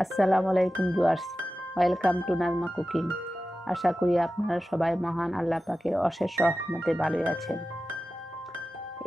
আসসালামু আলাইকুম viewers, welcome to Nazma cooking. আশা করি আপনারা সবাই মহান আল্লাহ পাকের অশেষ রহমতে ভালোই আছেন।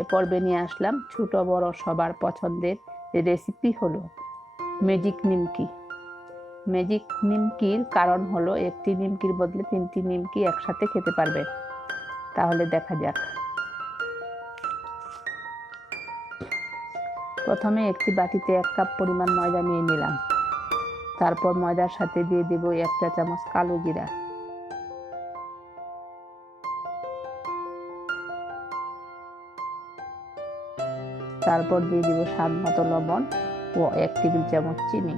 এ পর্বে নিয়ে আসলাম ছোট বড় সবার পছন্দের রেসিপি হলো ম্যাজিক নিমকি। ম্যাজিক নিমকির কারণ হলো একটি নিমকির বদলে 3টি নিমকি একসাথে খেতে পারবেন। তাহলে দেখা যাক। প্রথমে একটি বাটিতে 1 কাপ পরিমাণ ময়দা নিয়ে নিলাম। তারপর ময়দার সাথে দিয়ে দেব 1 চা চামচ কালো জিরা, তারপর দিয়ে দিব স্বাদ মতো লবণ ও 1 টেবিল চামচ চিনি।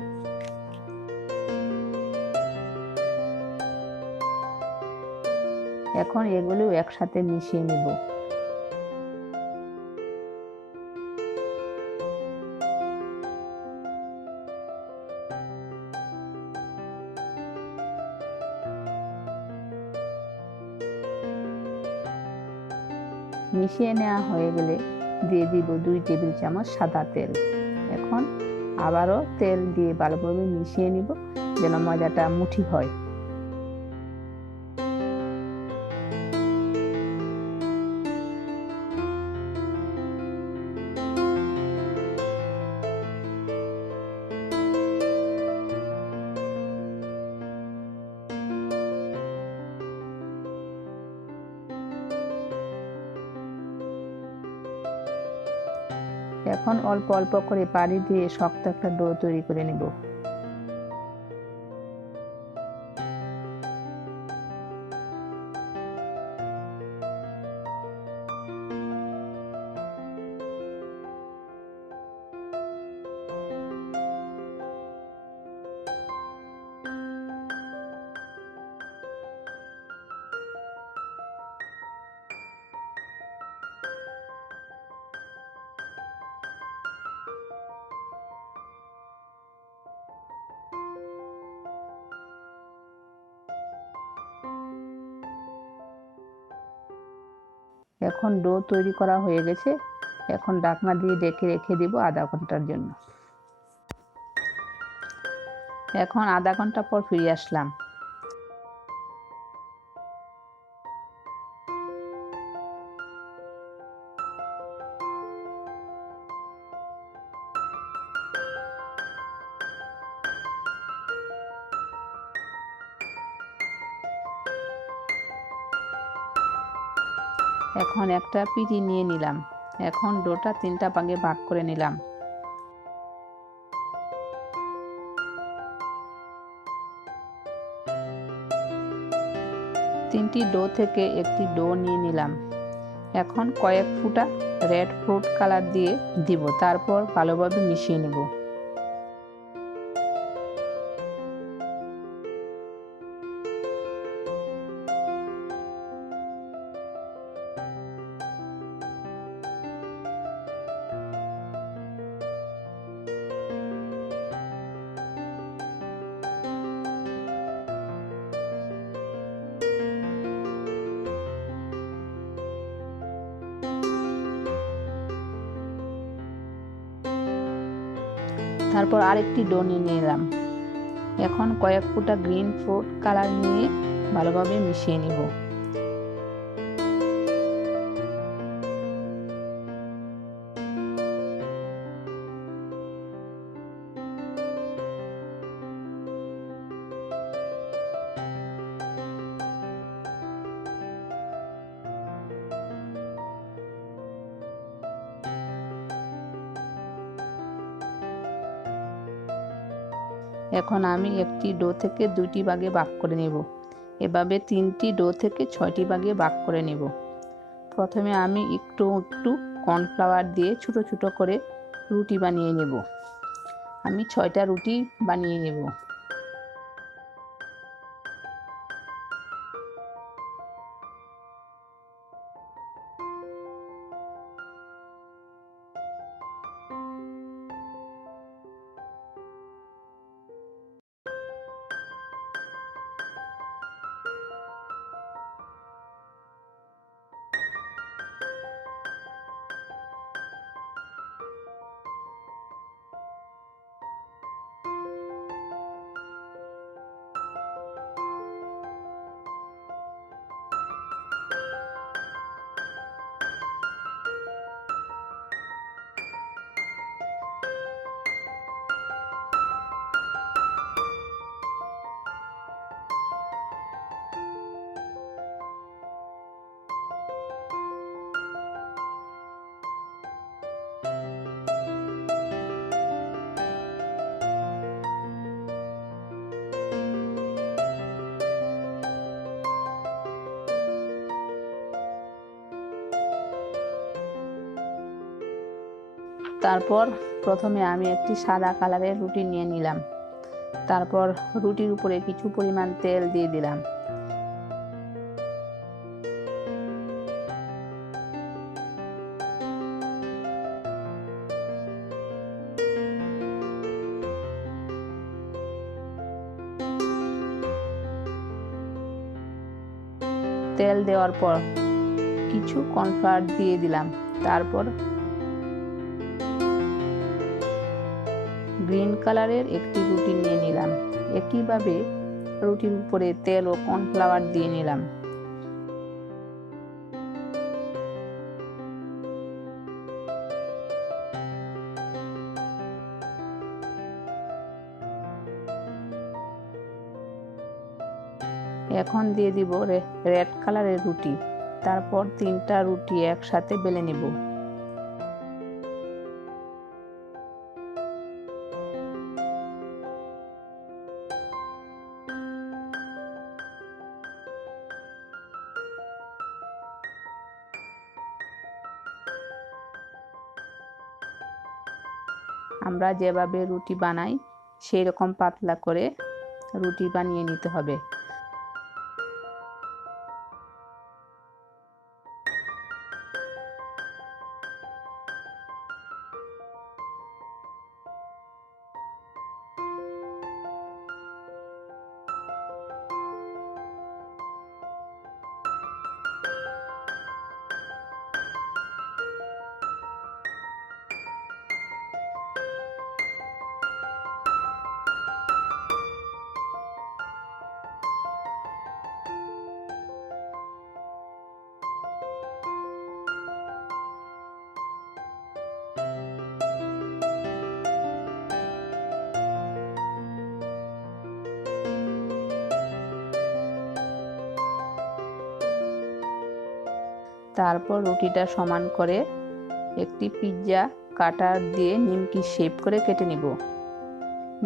এখন এগুলো একসাথে মিশিয়ে নেব। মিশিয়ে নেওয়া হয়ে গেলে দিয়ে দিব 2 টেবিল চামচ সাদা তেল। এখন আবারও তেল দিয়ে ভালোভাবে মিশিয়ে নিব যেন ময়দাটা মুঠি হয়। এখন অল্প অল্প করে পানি দিয়ে শক্ত একটা ডো তৈরি করে নেব। এখন ডো তৈরি করা হয়ে গেছে। এখন ঢাকনা দিয়ে ঢেকে রেখে দেব আধা ঘন্টার জন্য। এখন আধা ঘন্টা পর ফিরে আসলাম। এখন একটা পিঠি নিয়ে নিলাম। এখন ডোটা 3টা ভাগে ভাগ করে নিলাম। তিনটি ডো থেকে একটি ডো নিয়ে নিলাম। এখন কয়েক ফোঁটা রেড ফুড কালার দিয়ে দিব, তারপর ভালোভাবে মিশিয়ে নেব। তারপর আরেকটি ডো নিয়ে নিলাম। এখন কয়েক ফোঁটা গ্রিন ফুড কালার নিয়ে ভালোভাবে মিশিয়ে নিব। এখন আমি একটি ডো থেকে 2টি ভাগে ভাগ করে নেব। এভাবে 3টি ডো থেকে 6টি ভাগে ভাগ করে নেব। প্রথমে আমি একটু একটু কর্নফ্লাওয়ার দিয়ে ছোট ছোট করে রুটি বানিয়ে নেব। আমি 6টা রুটি বানিয়ে নেব। তারপর প্রথমে আমি একটি সাদা কালারের রুটি নিয়ে নিলাম। তারপর রুটির উপরে কিছু পরিমাণ তেল দিয়ে দিলাম। তেল দেওয়ার পর কিছু কর্নফ্লাওয়ার দিয়ে দিলাম। তারপর গ্রিন কালারের একটি রুটি নিয়ে নিলাম। একইভাবে রুটির উপরে তেল ও কর্নফ্লাওয়ার দিয়ে নিলাম। এখন দিয়ে দিব রেড কালারের রুটি। তারপর 3টা রুটি একসাথে বেলে নেব। আমরা যেভাবে রুটি বানাই সেই রকম পাতলা করে রুটি বানিয়ে নিতে হবে। তারপর রুটিটা সমান করে একটি পিৎজা কাটার দিয়ে নিমকি শেপ করে কেটে নিব।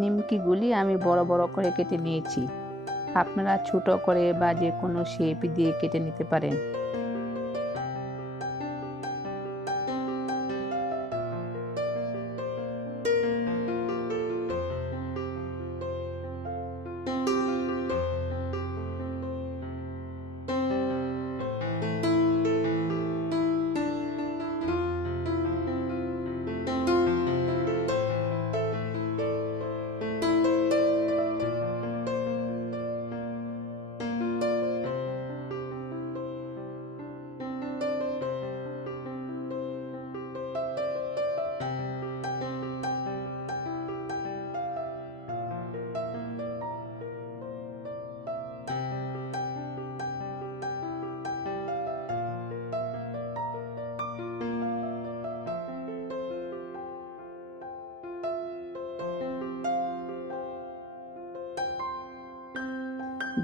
নিমকিগুলি আমি বড় বড় করে কেটে নিয়েছি। আপনারা ছোট করে বা যে কোনো শেপ দিয়ে কেটে নিতে পারেন।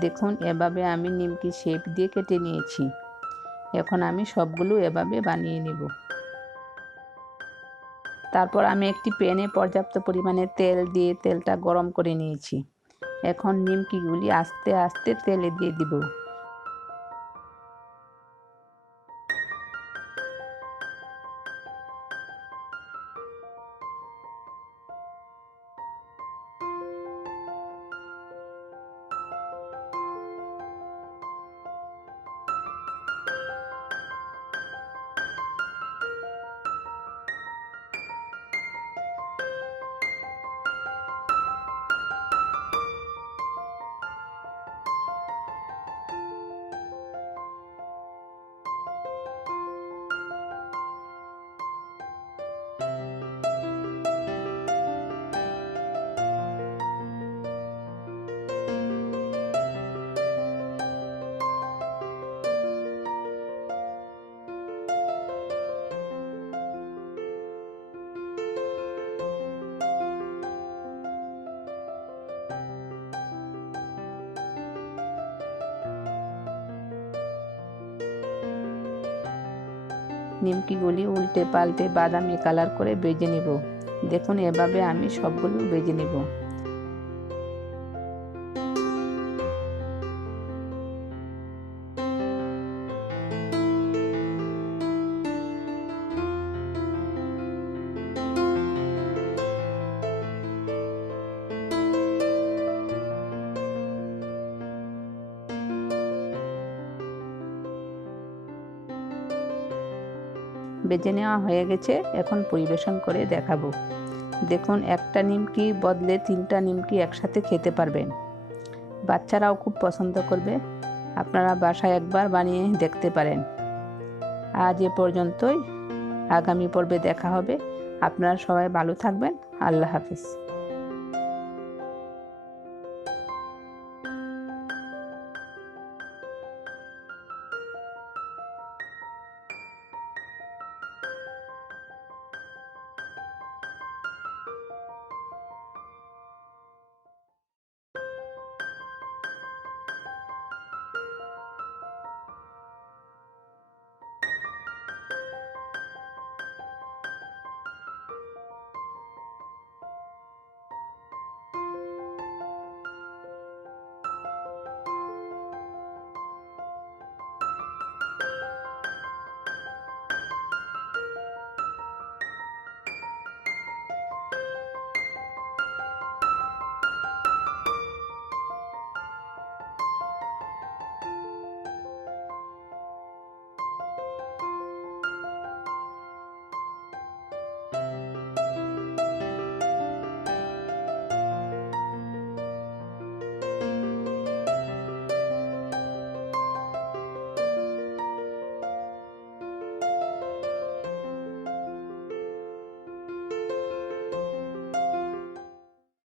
দেখুন এভাবে আমি নিমকি শেপ দিয়ে কেটে নিয়েছি। এখন আমি সবগুলো এভাবে বানিয়ে নেব। তারপর আমি একটি প্যানে পর্যাপ্ত পরিমাণে তেল দিয়ে তেলটা গরম করে নিয়েছি। এখন নিমকিগুলি আস্তে আস্তে তেলে দিয়ে দিব। নিমকিগুলি উল্টে পাল্টে বাদামি কালার করে ভেজে নেব। দেখুন এভাবে আমি সবগুলো ভেজে নেব। বেজে নেওয়া হয়ে গেছে, এখন পরিবেশন করে দেখাবো। দেখুন, একটা নিমকি বদলে 3টা নিমকি একসাথে খেতে পারবেন। বাচ্চারাও খুব পছন্দ করবে। আপনারা বাসায় একবার বানিয়ে দেখতে পারেন। আজ এ পর্যন্তই, আগামী পর্বে দেখা হবে। আপনারা সবাই ভালো থাকবেন। আল্লাহ হাফিজ।